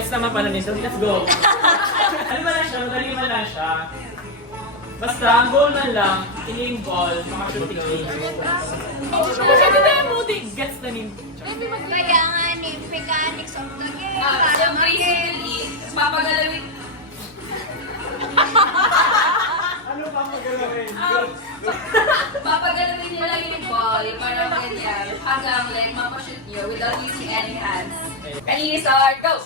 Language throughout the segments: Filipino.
Gets naman pala ni so let's go. Ano ba lang siya? Madali man lang siya. Basta, ang goal man lang, yung ball, makashoot game. Kasi tayo moody, gets na rin. Kaya nga ni mechanics of the game. So basically, papagalawin. Ano papagalawin? Papagalawin nila yung ball para ganyan hanggang like mapashoot nyo without using any hands. Kanina start, go!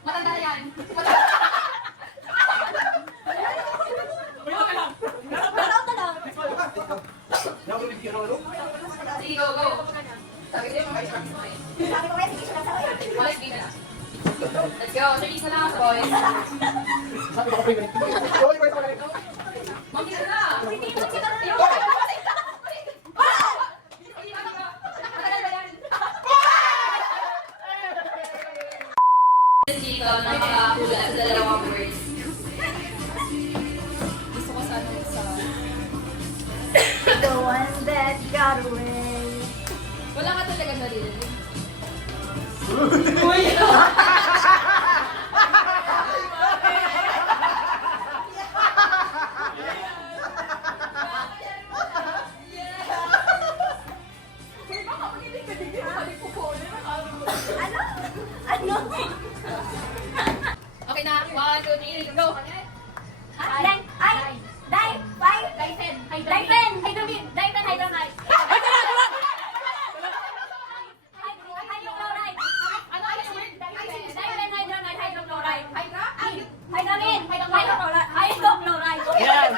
Matanda yan. Sige, go, go. Sabi ko yung mga instructions mo eh. Boys, baby na. Let's go. 30 na lang, boys. Mag-isa na. Dito na makahula sa dalawang words. Gusto ko sana sa... The one that got away. Wala ka talaga narinig. Ano? Okay na. 1, 2, 3, go! Dai, ay, dai, five, dai, pen, hydrogen, hydronite. Yan!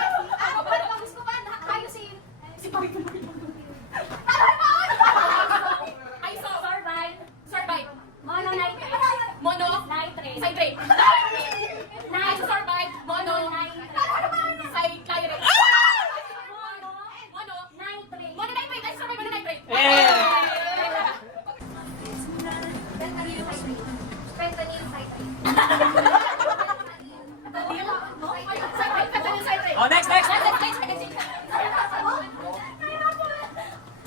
Oh, next!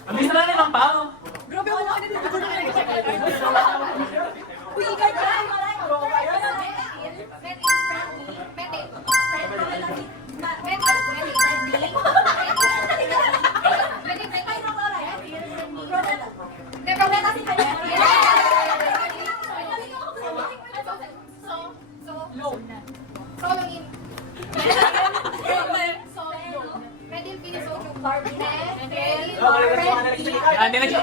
Ang bisa lang naman pa. Grabe ako na dito ko na. Uy, ikaw ka. Yan, di na ito.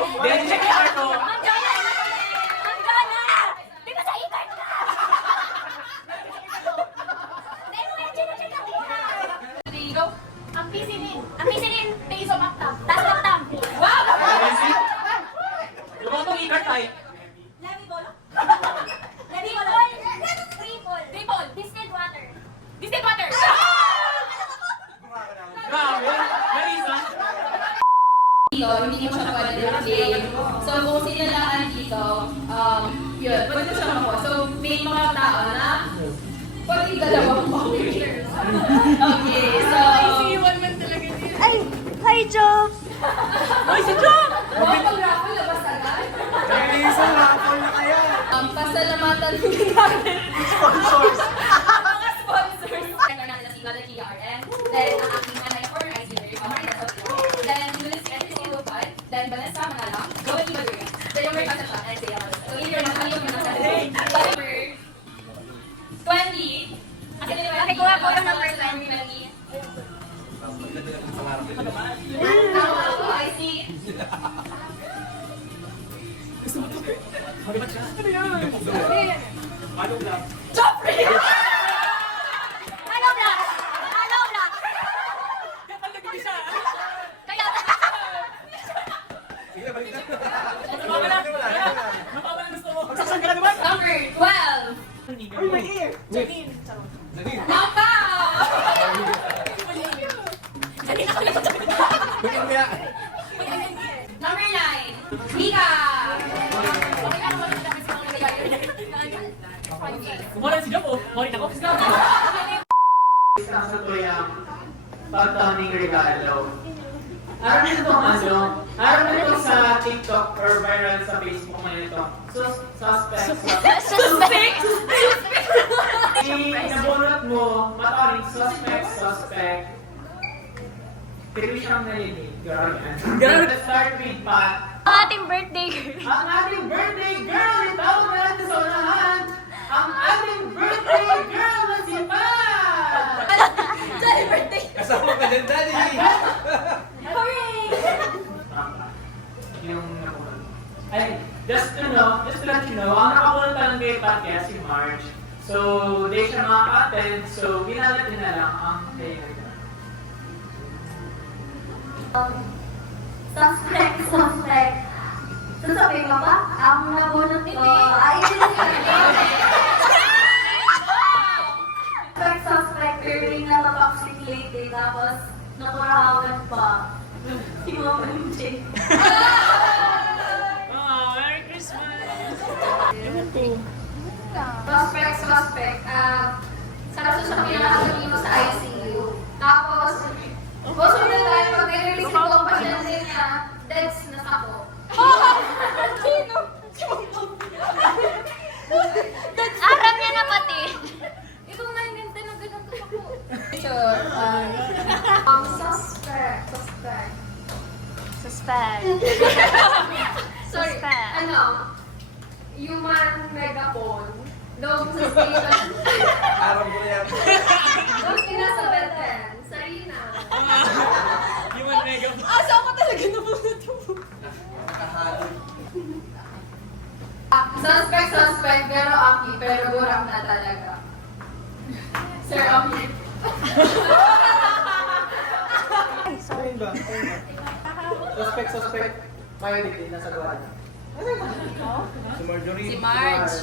Lumotong i-cart tayo. Grabe, Marisa. Dito, hindi mo siya pwede mag-game. So, kung sino lang dito, yun, pwede siya makuha. So, may mga tao na pwede dalawang pictures. Okay, so... Ay, hi, Job. Ay, si John! Pag-raffle, labas agad. Isang raffle na kaya. Pasalamatan natin. Sponsors. Mga sponsors. Ito natin na si Mother Kia RM. Dahil ang aking nanay for sama na lang. Go with me. So, yung may pasa siya. Ay, siya. So, in your mouth, yung nasa number 20. Kasi di ba? Okay, kuha ko yung number 20. I see. Joffrey! Ano black? Ano black? Kaya Number 12. Naka! Number 9. Mika! Kumara si Jop, oh. Marit ako. Isang satuyang pagtawning regalo. Araw nito ano? Araw nito sa TikTok or viral sa Facebook ngayon ito. Suspect. suspect. Nabunot mo, mataring suspect. Pero siyang nalilig. Grabe. Let's start with Pat. Ang ating birthday girl. Ang ating birthday girl, itawag natin sa unahan. Ang ating birthday girl na si Pat! Sorry, birthday. Kasama ka din, Daddy! Hooray! Yung nakuha. Ay, just to let you know, ang nakapunta lang kay Pat kaya si Marge. So, di siya makaka-attend, so ginalatin na lang ang day. Suspect. Sasabihin mo ba? Ang nabunot ko ay... Suspect, earring na napaksikilate, tapos nakurahawan pa. Yung mga manjay. Oh, Merry Christmas! Suspect. Sarap siya sa pinakasabi mo sa ICU. Tapos, most of the time, pag nag-release ko ang pasyente niya, deads na ako. Sino? Aram niya na pati. Ito nga yung ganda na ganito ako. Suspect. Sorry, Suspect. human megaphone. Doon sa station. Araw ko na yan. Doon sa Beten. Sarina. Human mega. Asa ako talaga nabunod mo? Suspect, pero Aki, pero burang na talaga. Sir Aki. Ayun ba? Suspect. Mahilig din, nasa gawa na. Si Marjorie. Si Marge.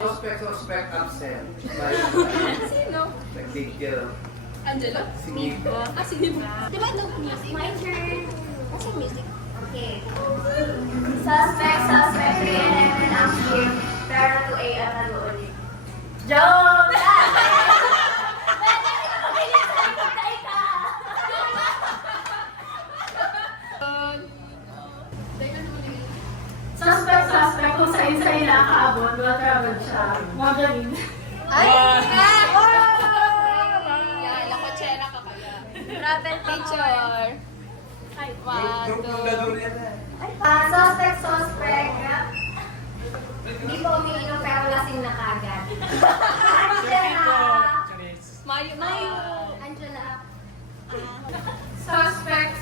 Suspect, absent. Sino? Big deal. Angelo? Si Nico. Si Nico. Diba no music? My turn. What's your music? Okay. Suspect, and ang shift. Pero to A ang nag-ulit. Joke! Suspect kung sa'yo nakakaabot, travel siya. Magaling. Ay! Yan, lakotsera ka kaya. Travel picture. Group ng gador yan eh. Suspect. Hindi po umiinom pero lasing na kagad. Angela! Mayo. Angela. Suspect.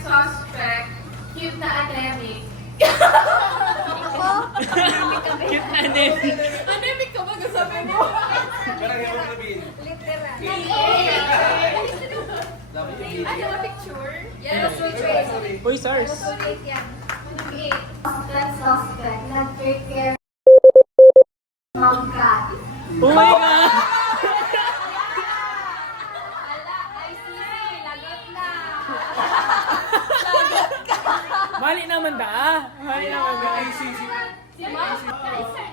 Cute na anemic. Ako? Cute na din. Anemic ka ba? Sabi mo? Parang yung sabihin. Literal. Dami yung video. Ano na picture? Yes, we Uy, SARS. Sulit yan. Suspect. Nag-take care. Mangkat. Oh my God! Ala, ICC, lagot na. Mali naman da. Mali naman da. Si Ma'am, sir,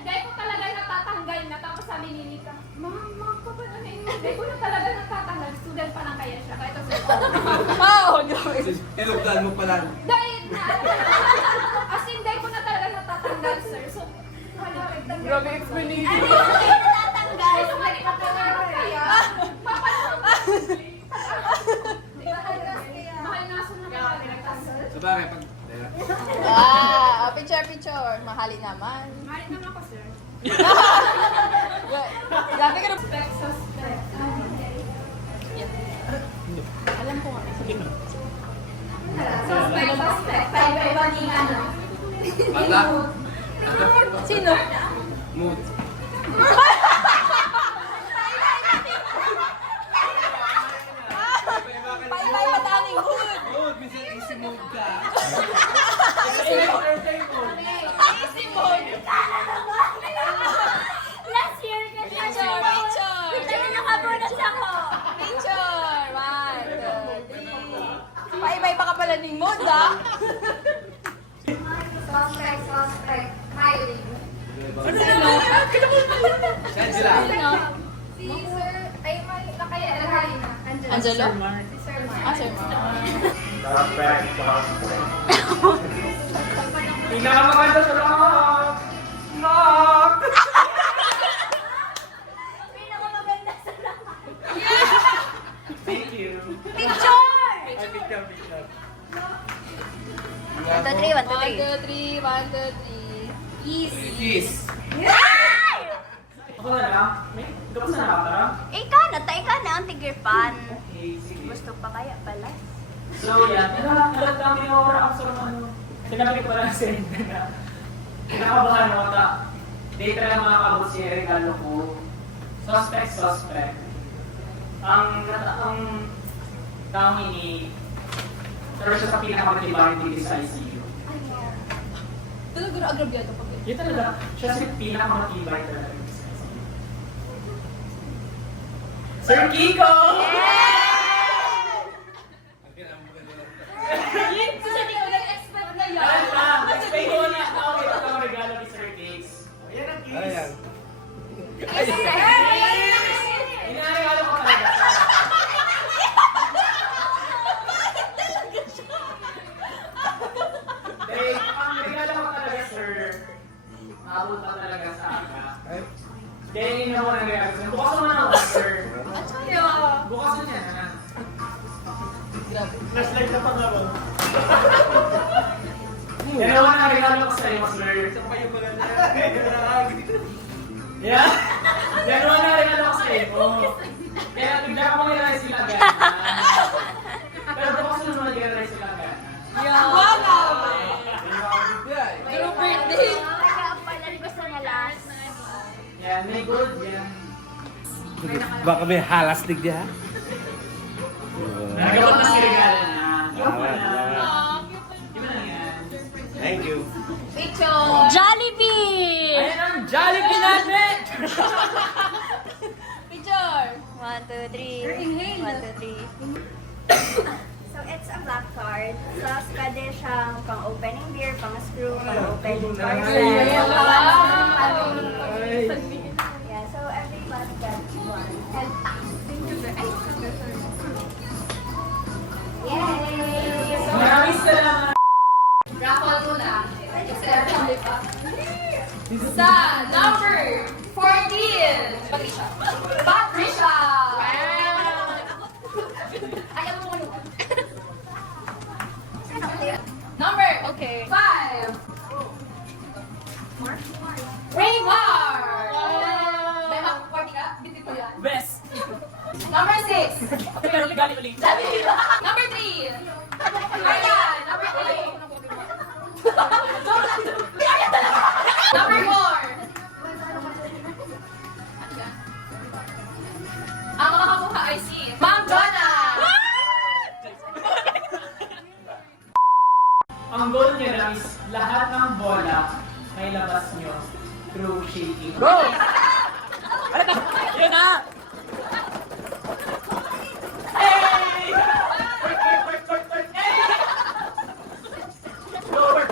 dahil ko talaga natatanggal na tapos sabi ni Nika, Ma'am, pa ba ano yun? Dahil ko na talaga natatanggal, student pa lang kaya siya, kahit ako. Tinugdan mo pala. Dahil na, as in, dahil ko na talaga natatanggal, sir. So, grabe explanation. Ano yung natatanggal? So, mali pa talaga kaya. Mahal na sunod na Picture. Mahali naman. Mahalin naman ako, sir. Grabe ka na. Suspect, suspect. Alam ko nga. Suspect. Paiba-iba ni ano. Sino? Mood. Paibay madaling hood. Mood, minsan easy mood ka. Easy mode. Last year kasi Picture. Pero nakabunas ako. Picture. 1, 2, 3. Paibay pa ka pala ng mood, ha? Suspect. Miley. Saan sila? Si Sir, ay, nakaya, alahali na. Angelo? Si Sir Mark. Ah, sir mo. Pinakamaganda sa lahat! Knock! Pinakamaganda sa lahat. Thank you. Picture! Ay, picture. 1, 2, 3, 1, 2, 3. 1, 2, 3. Easy. Kiss. Ako na lang. May, tapos na nakatara? Ika na ang tigirpan. Okay, sige. Gusto pa kaya pala? So, yan. Alam kami yung oras ng ano. Sinabi ko lang sa inyo na kinakabahan ako na data lang mga kabot si regalo ko. Suspect. Ang taong ini pero siya sa pinakamatibay dito sa ICU. Talaga na agrabyado pag Yun talaga, siya sa pinakamatibay talaga dito sa ICU. Sir Kiko! Kasi hindi ko nag-expect na yan. Dahil lang, expect ko na ako ito ang regalo ni Sir Cakes. Ayan ang kiss. Ayan. Inaregalo ko talaga. Dahil ang regalo ko talaga, sir, maabot pa talaga sa aga. Dahil yun naman ang regalo ko. Bukasan mo na ako, sir. Bukasan niya na. Flashlight na pang ako. Yan naman ang regalo ko sa iyo, sir. Yeah? Yan naman ang regalo ko sa iyo. Kaya bigla ko mag-realize sila agad. Pero bukas na naman mag-realize sila agad. Wala! Pero birthday. Kaya pala gusto niya last. Yan, may good yan. Baka may halastig niya. Nagawat na si regalo na. Salamat. Iba lang yan. Thank you. Picture. Jollibee! Ayan ang Jollibee natin! Picture. 1, 2, 3. 1, 2, 3. So it's a black card. So pwede siyang pang opening beer, pang screw, pang opening parcel. Yeah, so everyone gets one. And yay! Maraming salamat! Raffle muna. Sa number 14. Patricia. Ayaw mo ano. Number 5. Raymar. Bema, party ka? Bitin ko yan. Best! Number 6. Pero legali ulit. Number 3. Ayan, number 3. Number 4. Ang makakakuha ay si Ma'am Jonna. Ang goal niya lang is lahat ng bola may labas nyo through shaking. Go! Yun na! Hey! Hey! Lower!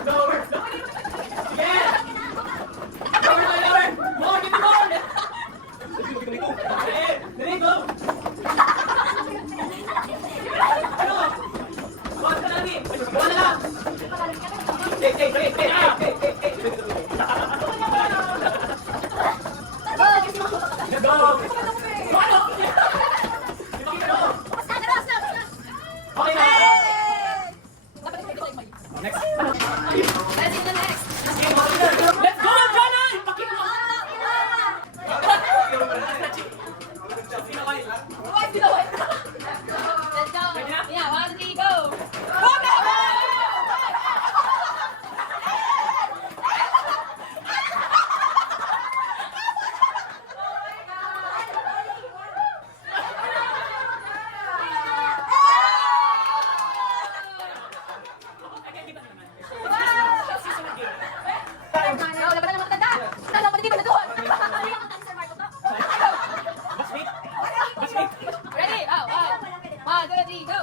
Yes! Lower! More! Give me more! Hey, dali, go! Ano? Bukas ka lang eh! Bukas na lang! Okay na! Next. Let's see the next. Let's go, Jana! Ipakita mo! Let's go. Yeah, 1, 2, 3, go. Wala ba na magtanda? Tala ko dito na doon. Ready? Oh, oh. 1, 2, 3, go.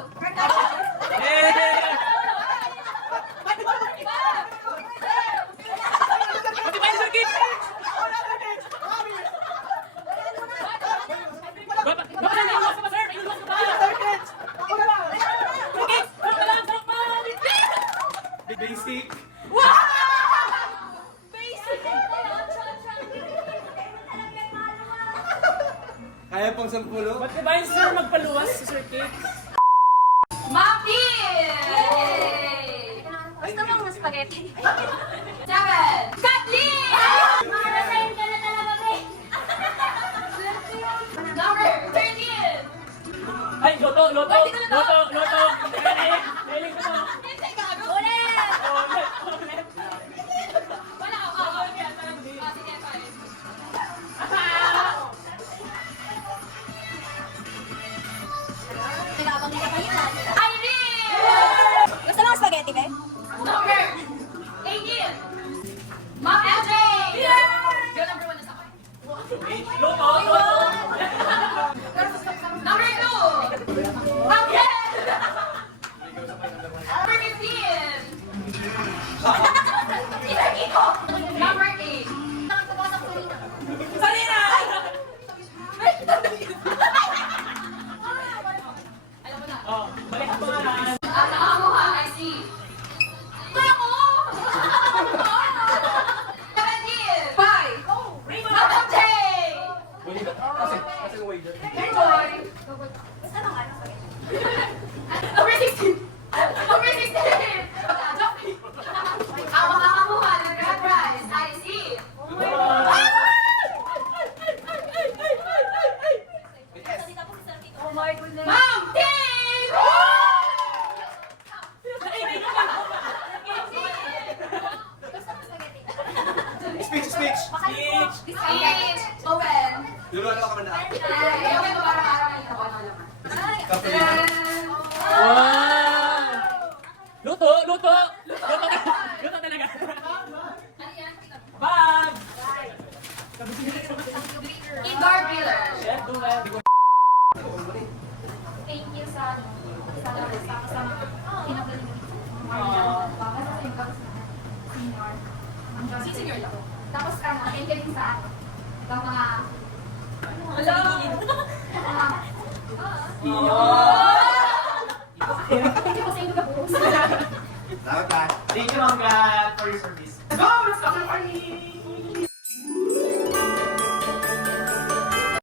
Basic. Kaya pang 10? Ba't ba yung sir magpaluwas si Sir Cake? Maki! Gusto mo ng spaghetti? 7. Kathleen! Marasayin ka na talaga, be. Number 13. Ay, loto, loto, Ay, dito na to. loto. Galing ko to. Ulit! Ulit. Wala ako. Sige, fine. Nagabang nila kanina. Irene! Gusto mo ng spaghetti, be? Number 18. Ma'am LJ! You're number 1 na sa akin. Loto, loto. Number 2. Ma'am Yen! Number 15. Number 8. Sarina! Alam mo na. Oh, balik ang pangalan. Ang nakakuha ay si... Ako! 17! 5! Ma'am J! Kasi waiter. Enjoy! Gusto mo nga ng spaghetti? Number 16! Number 16! Ang makakakuha ng grand prize ay si... Oh my goodness. Ma'am Ting! Gusto mo spaghetti? Speech, speech! Speech. Speech! Owen! Luluwa na ako na. Ay, okay ba para araw na ito ko naman? Wow! Luto, luto. Luto talaga. Ano yan? Bag! Indoor griller. Chef, duwag. Thank you sa pinagaling. Si senior lang. Tapos thank you din sa mga... Hello! Thank you po sa inyo kabuhos. Dapat ba? Thank you, Ma'am Gat, for your service. Go! Let's go! Party!